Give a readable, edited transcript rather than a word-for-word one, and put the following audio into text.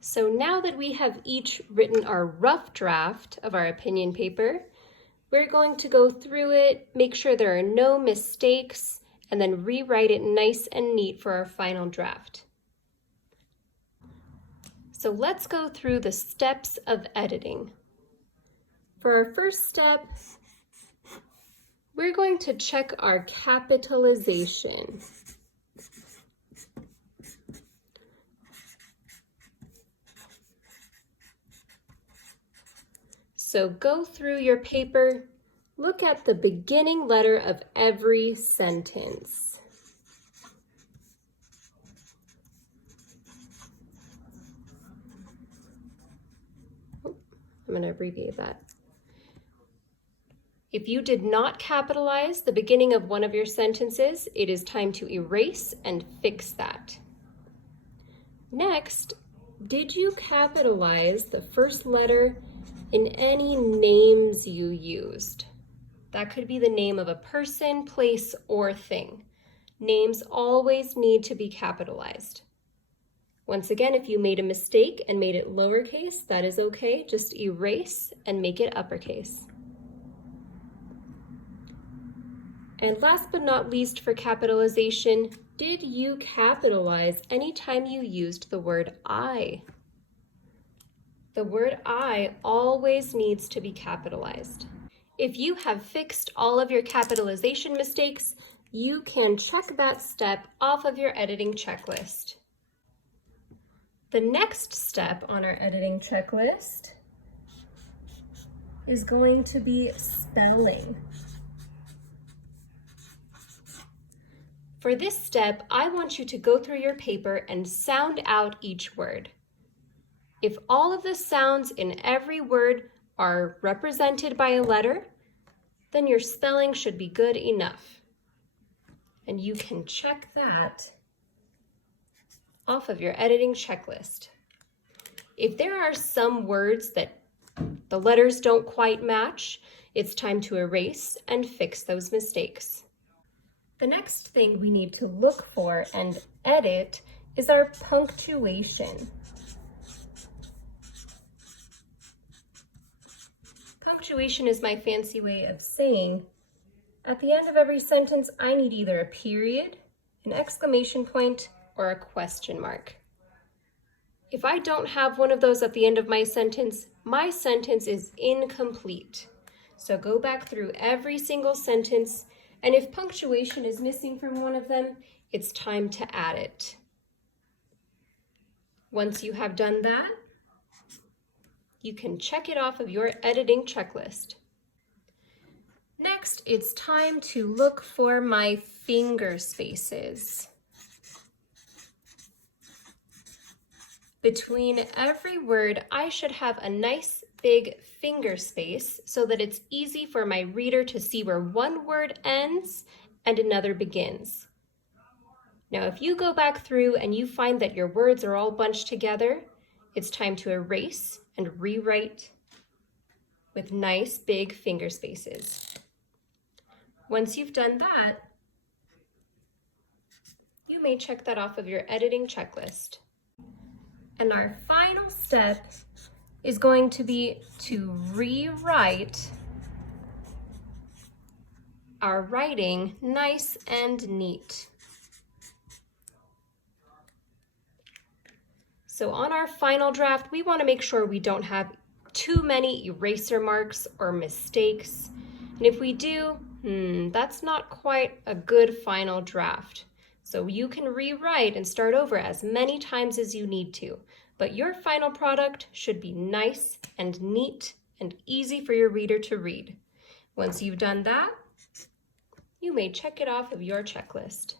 So now that we have each written our rough draft of our opinion paper, we're going to go through it, make sure there are no mistakes, and then rewrite it nice and neat for our final draft. So let's go through the steps of editing. For our first step, we're going to check our capitalization. So go through your paper, look at the beginning letter of every sentence. I'm going to abbreviate that. If you did not capitalize the beginning of one of your sentences, it is time to erase and fix that. Next, did you capitalize the first letter in any names you used? That could be the name of a person, place, or thing. Names always need to be capitalized. Once again, if you made a mistake and made it lowercase, that is okay. Just erase and make it uppercase. And last but not least for capitalization, did you capitalize anytime you used the word I? The word I always needs to be capitalized. If you have fixed all of your capitalization mistakes, you can check that step off of your editing checklist. The next step on our editing checklist is going to be spelling. For this step, I want you to go through your paper and sound out each word. If all of the sounds in every word are represented by a letter, then your spelling should be good enough. And you can check that off of your editing checklist. If there are some words that the letters don't quite match, it's time to erase and fix those mistakes. The next thing we need to look for and edit is our punctuation. Punctuation is my fancy way of saying, at the end of every sentence, I need either a period, an exclamation point, or a question mark. If I don't have one of those at the end of my sentence is incomplete. So go back through every single sentence, and if punctuation is missing from one of them, it's time to add it. Once you have done that, you can check it off of your editing checklist. Next, it's time to look for my finger spaces. Between every word, I should have a nice big finger space so that it's easy for my reader to see where one word ends and another begins. Now, if you go back through and you find that your words are all bunched together, it's time to erase and rewrite with nice big finger spaces. Once you've done that, you may check that off of your editing checklist. And our final step is going to be to rewrite our writing nice and neat. So on our final draft, we want to make sure we don't have too many eraser marks or mistakes. And if we do, that's not quite a good final draft. So you can rewrite and start over as many times as you need to, but your final product should be nice and neat and easy for your reader to read. Once you've done that, you may check it off of your checklist.